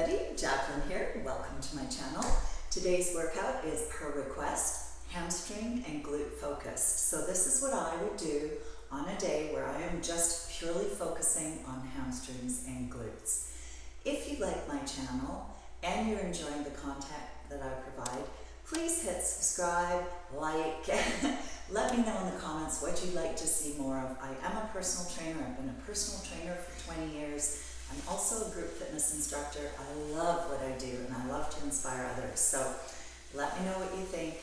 everybody, Jacqueline here. Welcome to my channel. Today's workout is per request, hamstring and glute focused. So this is what I would do on a day where I am just purely focusing on hamstrings and glutes. If you like my channel and you're enjoying the content that I provide, please hit subscribe, like, let me know in the comments what you'd like to see more of. I am a personal trainer. I've been a personal trainer for 20 years. I'm also a group fitness instructor. I love what I do and I love to inspire others. So let me know what you think.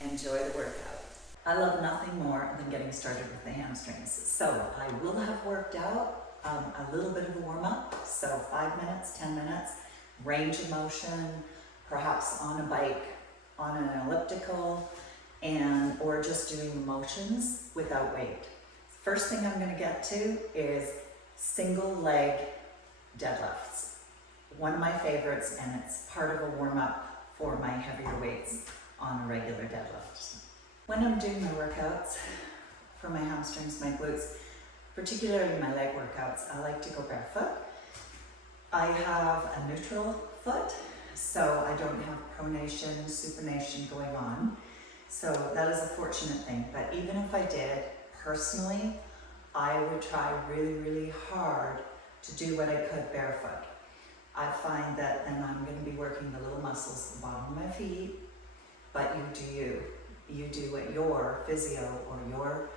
Enjoy the workout. I love nothing more than getting started with the hamstrings. So I will have worked out a little bit of a warm up. So 5 minutes, 10 minutes, range of motion, perhaps on a bike, on an elliptical, or just doing motions without weight. First thing I'm going to get to is single leg deadlifts. One of my favorites, and it's part of a warm-up for my heavier weights on a regular deadlift. When I'm doing my workouts for my hamstrings, my glutes, particularly my leg workouts, I like to go barefoot. I have a neutral foot, so I don't have pronation, supination going on. So that is a fortunate thing. But even if I did, personally, I would try really, really hard to do what I could barefoot. I find that then I'm going to be working the little muscles at the bottom of my feet, but you do you. You do what your physio or your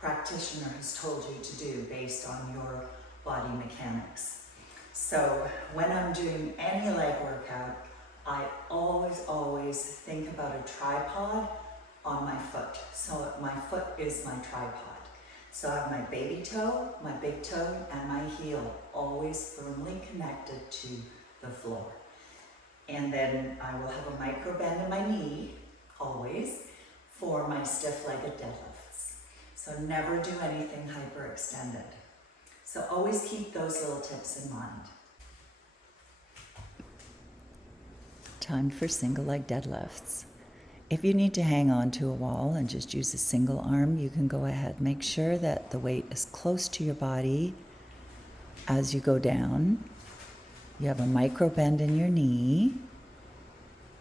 practitioner has told you to do based on your body mechanics. So when I'm doing any leg workout, I always think about a tripod on my foot. So my foot is my tripod. So I have my baby toe, my big toe, and my heel always firmly connected to the floor. And then I will have a micro bend in my knee, always, for my stiff-legged deadlifts. So never do anything hyperextended. So always keep those little tips in mind. Time for single leg deadlifts. If you need to hang on to a wall and just use a single arm, you can go ahead. Make sure that the weight is close to your body as you go down. You have a micro bend in your knee,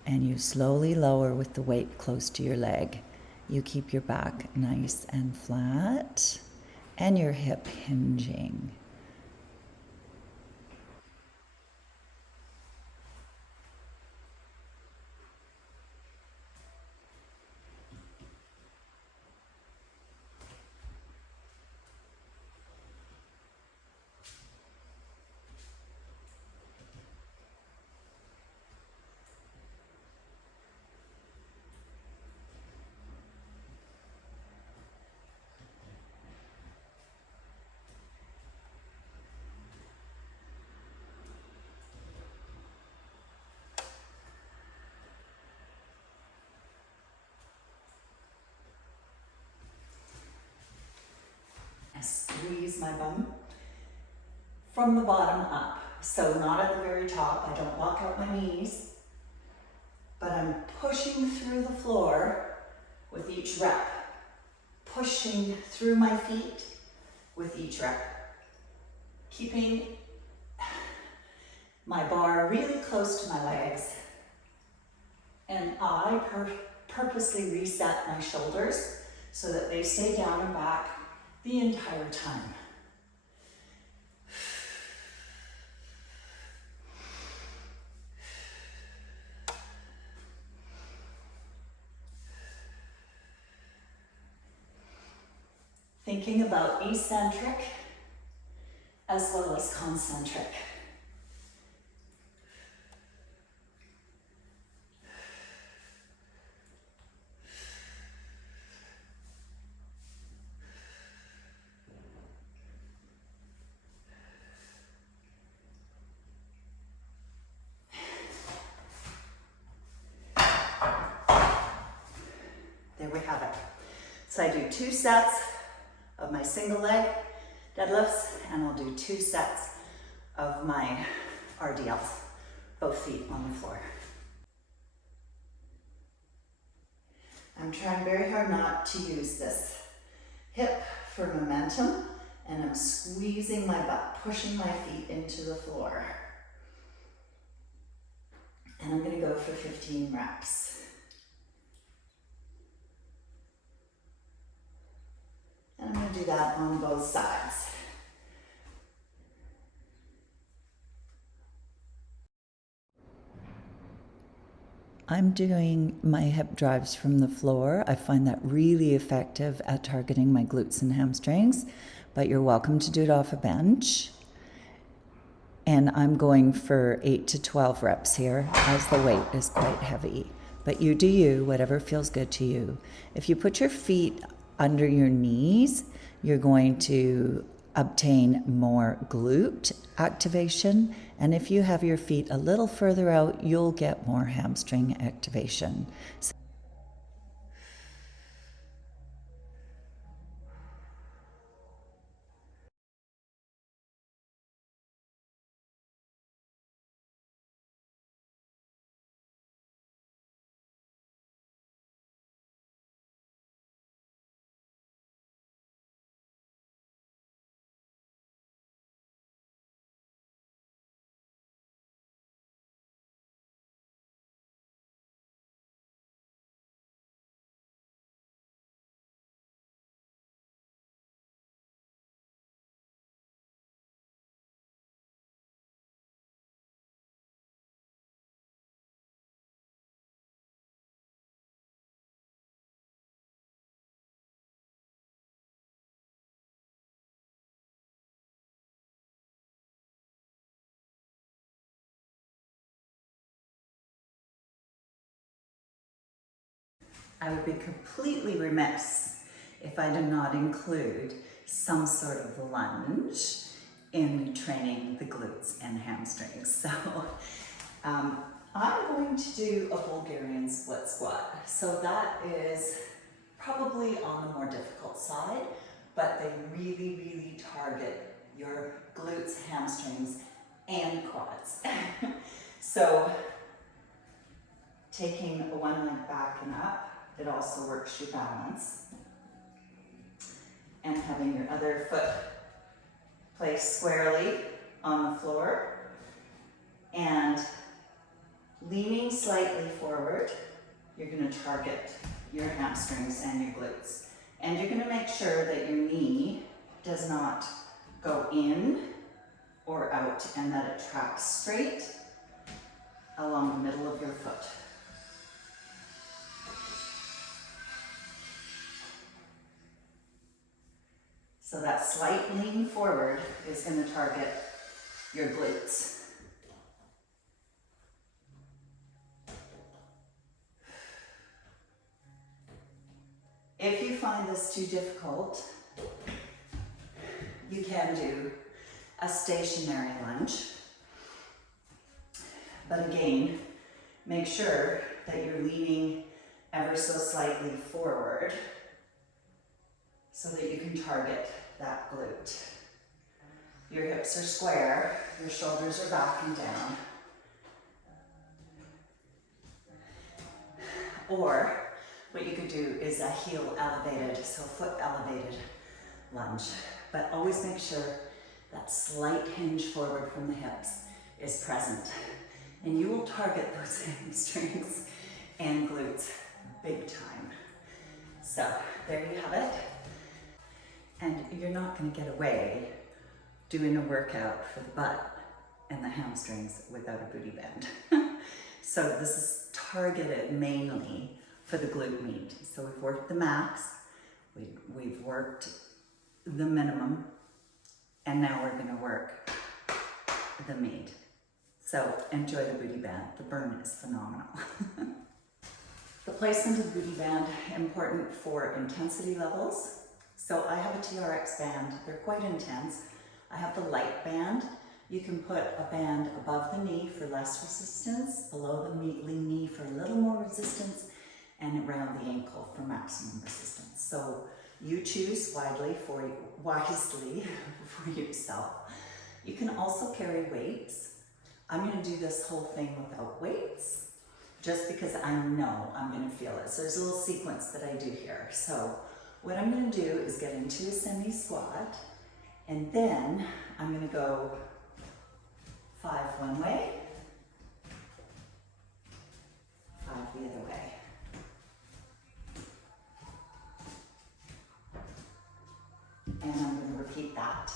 and you slowly lower with the weight close to your leg. You keep your back nice and flat and your hip hinging. Squeeze my bum from the bottom up. So not at the very top. I don't lock out my knees, but I'm pushing through the floor with each rep. Pushing through my feet with each rep. Keeping my bar really close to my legs. And I purposely reset my shoulders so that they stay down and back the entire time. Thinking about eccentric as well as concentric. There we have it. So I do 2 sets of my single leg deadlifts, and I'll do 2 sets of my RDLs, both feet on the floor. I'm trying very hard not to use this hip for momentum, and I'm squeezing my butt, pushing my feet into the floor. for 15 reps. And I'm going to do that on both sides. I'm doing my hip drives from the floor. I find that really effective at targeting my glutes and hamstrings, but you're welcome to do it off a bench. And I'm going for 8 to 12 reps here as the weight is quite heavy. But you do you, whatever feels good to you. If you put your feet under your knees, you're going to obtain more glute activation. And if you have your feet a little further out, you'll get more hamstring activation. I would be completely remiss if I did not include some sort of lunge in training the glutes and hamstrings. So I'm going to do a Bulgarian split squat. So that is probably on the more difficult side, but they really, really target your glutes, hamstrings, and quads. So taking one leg back and up, it also works your balance. And having your other foot placed squarely on the floor and leaning slightly forward, you're going to target your hamstrings and your glutes. And you're going to make sure that your knee does not go in or out and that it tracks straight along the middle of your foot. So that slight lean forward is going to target your glutes. If you find this too difficult, you can do a stationary lunge. But again, make sure that you're leaning ever so slightly forward so that you can target that glute. Your hips are square, your shoulders are back and down. Or what you could do is a heel elevated, so foot elevated lunge. But always make sure that slight hinge forward from the hips is present. And you will target those hamstrings and glutes big time. So there you have it. And you're not going to get away doing a workout for the butt and the hamstrings without a booty bend. So this is targeted mainly for the glute meat. So we've worked the max, we've worked the minimum, and now we're going to work the meat. So enjoy the booty band. The burn is phenomenal. The placement of the booty band, important for intensity levels. So I have a TRX band. They're quite intense. I have the light band. You can put a band above the knee for less resistance, below the knee for a little more resistance, and around the ankle for maximum resistance. So you choose wisely for yourself. You can also carry weights. I'm going to do this whole thing without weights, just because I know I'm going to feel it. So there's a little sequence that I do here. So what I'm going to do is get into a semi-squat, and then I'm going to go 5 one way, And I'm going to repeat that.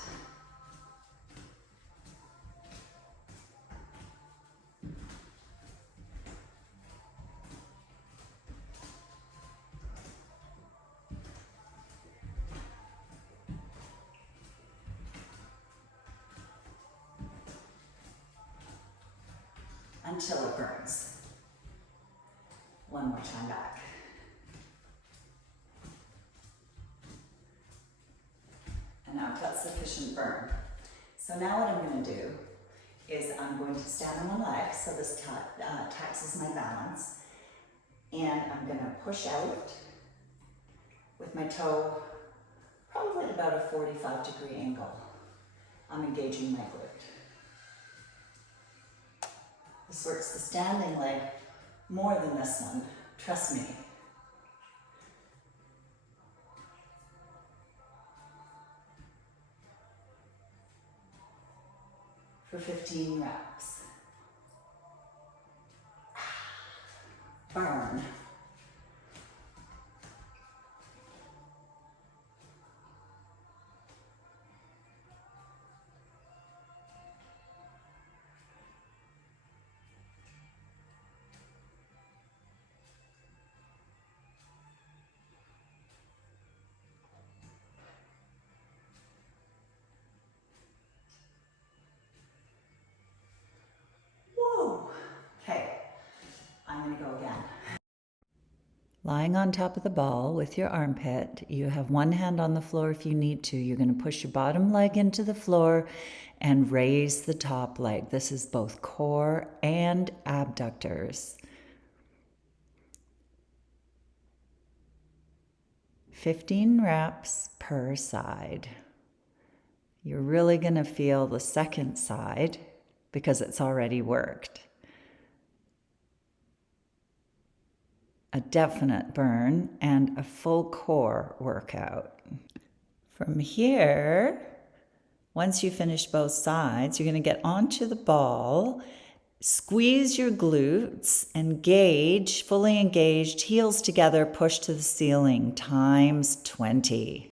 Until it burns. One more time back. And now I've got sufficient burn. So now what I'm going to do is I'm going to stand on one leg, so this taxes my balance, and I'm going to push out with my toe probably at about a 45-degree angle. I'm engaging my glute. This works the standing leg more than this one, trust me. For 15 reps. Burn. Okay, I'm going to go again. Lying on top of the ball with your armpit, you have one hand on the floor if you need to. You're going to push your bottom leg into the floor and raise the top leg. This is both core and abductors. 15 reps per side. You're really going to feel the second side because it's already worked. A definite burn and a full core workout. From here, once you finish both sides, you're going to get onto the ball, squeeze your glutes, engage, fully engaged, heels together, push to the ceiling, times 20.